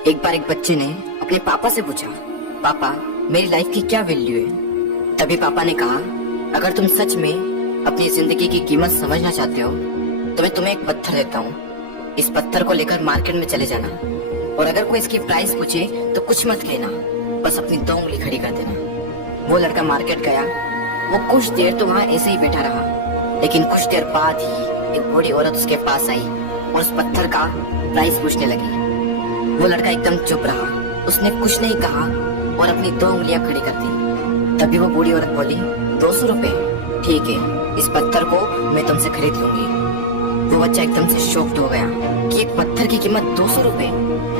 एक बार एक बच्चे ने अपने पापा से पूछा, पापा मेरी लाइफ की क्या वैल्यू है। तभी पापा ने कहा, अगर तुम सच में अपनी जिंदगी की कीमत समझना चाहते हो तो मैं तुम्हें एक पत्थर देता हूँ। इस पत्थर को लेकर मार्केट में चले जाना और अगर कोई इसकी प्राइस पूछे तो कुछ मत कहना, बस अपनी 2 उंगली खड़ी कर देना। वो लड़का मार्केट गया। वो कुछ देर तो वहाँ ऐसे ही बैठा रहा, लेकिन कुछ देर बाद ही एक बूढ़ी औरत उसके पास आई और उस पत्थर का प्राइस पूछने लगी। वो लड़का एकदम चुप रहा, उसने कुछ नहीं कहा और अपनी 2 उंगलियां खड़ी कर दी। तभी वो बूढ़ी औरत बोली, 200 रुपए, ठीक है, इस पत्थर को मैं तुमसे खरीद लूंगी। वो बच्चा एकदम से शॉक्ड हो गया कि एक पत्थर की कीमत 200 रुपए,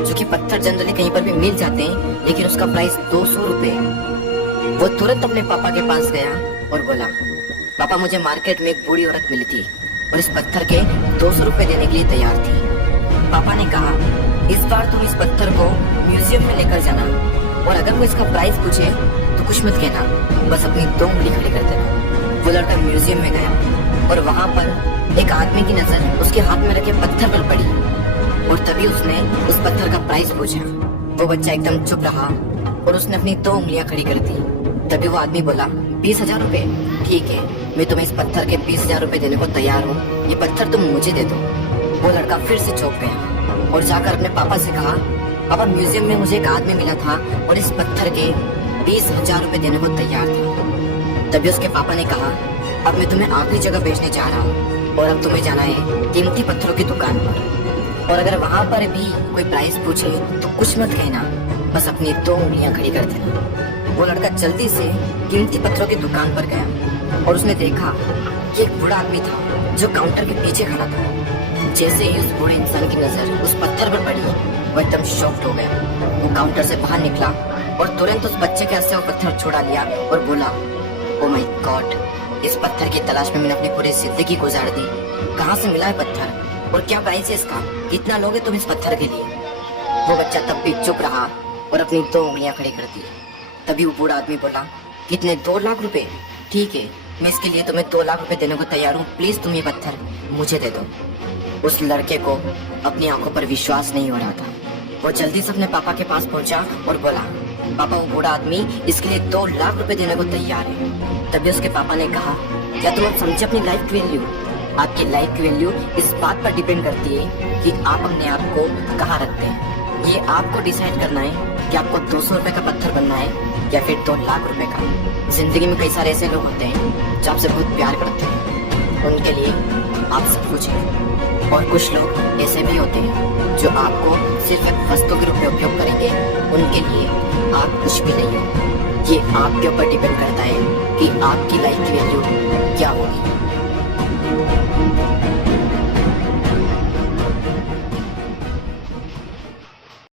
जो कि पत्थर जनरली कहीं पर भी मिल जाते हैं, लेकिन उसका प्राइस 200 रुपए। वो तुरंत अपने पापा के पास गया और बोला, पापा मुझे मार्केट में एक बूढ़ी औरत मिली थी और इस पत्थर के 200 रुपए देने के लिए तैयार थी। पापा ने कहा, इस बार तुम इस पत्थर को म्यूजियम में लेकर जाना और अगर वो इसका प्राइस पूछे तो कुछ मत कहना, बस अपनी 2 उंगली खड़ी कर देना। वो लड़का म्यूजियम में गया और वहाँ पर एक आदमी की नजर उसके हाथ में रखे पत्थर पर पड़ी और तभी उसने उस पत्थर का प्राइस पूछा। वो बच्चा एकदम चुप रहा और उसने अपनी 2 उंगलियां खड़ी कर दी। तभी वो आदमी बोला, 20,000 रुपए, ठीक है, मैं तुम्हें इस पत्थर के 20,000 रुपए देने को तैयार हूँ, ये पत्थर तुम मुझे दे दो। वो लड़का फिर से चौंक गया और जाकर अपने पापा से कहा, पापा म्यूजियम में मुझे एक आदमी मिला था और इस पत्थर के 20,000 रुपए देने को तैयार था। तभी उसके पापा ने कहा, अब मैं तुम्हें आखिरी जगह भेजने जा रहा हूँ और अब तुम्हें जाना है कीमती पत्थरों की दुकान पर और अगर वहाँ पर भी कोई प्राइस पूछे तो कुछ मत कहना, बस अपनी 2 उंगलियां खड़ी कर देना। वो लड़का जल्दी से कीमती पत्थरों की दुकान पर गया और उसने देखा कि एक बूढ़ा आदमी था जो काउंटर के पीछे खड़ा था। जैसे ही उस बूढ़े इंसान की नजर उस पत्थर पर पड़ी, वो एकदम शॉक्ड हो गया। वो काउंटर से बाहर निकला और तुरंत उस बच्चे के हाथ से वो पत्थर छुड़ा लिया और बोला, ओ माय गॉड, इस पत्थर की तलाश में मैंने अपनी पूरी जिंदगी गुजार दी। कहाँ से मिला है पत्थर और क्या प्राइस है इसका, कितना लोगे तुम इस पत्थर के लिए। वो बच्चा तब भी चुप रहा और अपनी 2 उंगलियां खड़ी कर दी। तभी वो बूढ़ा आदमी बोला, कितने, 2 लाख रुपए, ठीक है, मैं इसके लिए तुम्हें 2 लाख रुपए देने को तैयार हूँ, प्लीज तुम ये पत्थर मुझे दे दो। उस लड़के को अपनी आंखों पर विश्वास नहीं हो रहा था। वो जल्दी से अपने पापा के पास पहुंचा और बोला, पापा वो बूढ़ा आदमी इसके लिए 2 लाख रुपए देने को तैयार है। तभी उसके पापा ने कहा, क्या तुम समझे अपनी लाइफ की वैल्यू? आपकी लाइफ की वैल्यू इस बात पर डिपेंड करती है कि आप अपने आप को कहाँ रखते हैं। ये आपको डिसाइड करना है कि आपको 200 रुपए का पत्थर बनना है या फिर 2 लाख रुपए का। जिंदगी में कई सारे ऐसे लोग होते हैं जो आपसे बहुत प्यार करते हैं, उनके लिए आप सब कुछ है, और कुछ लोग ऐसे भी होते हैं जो आपको सिर्फ एक वस्तु के रूप में उपयोग करेंगे, उनके लिए आप कुछ भी नहीं हो। ये आपके ऊपर डिपेंड करता है कि आपकी लाइफ की वैल्यू क्या होगी।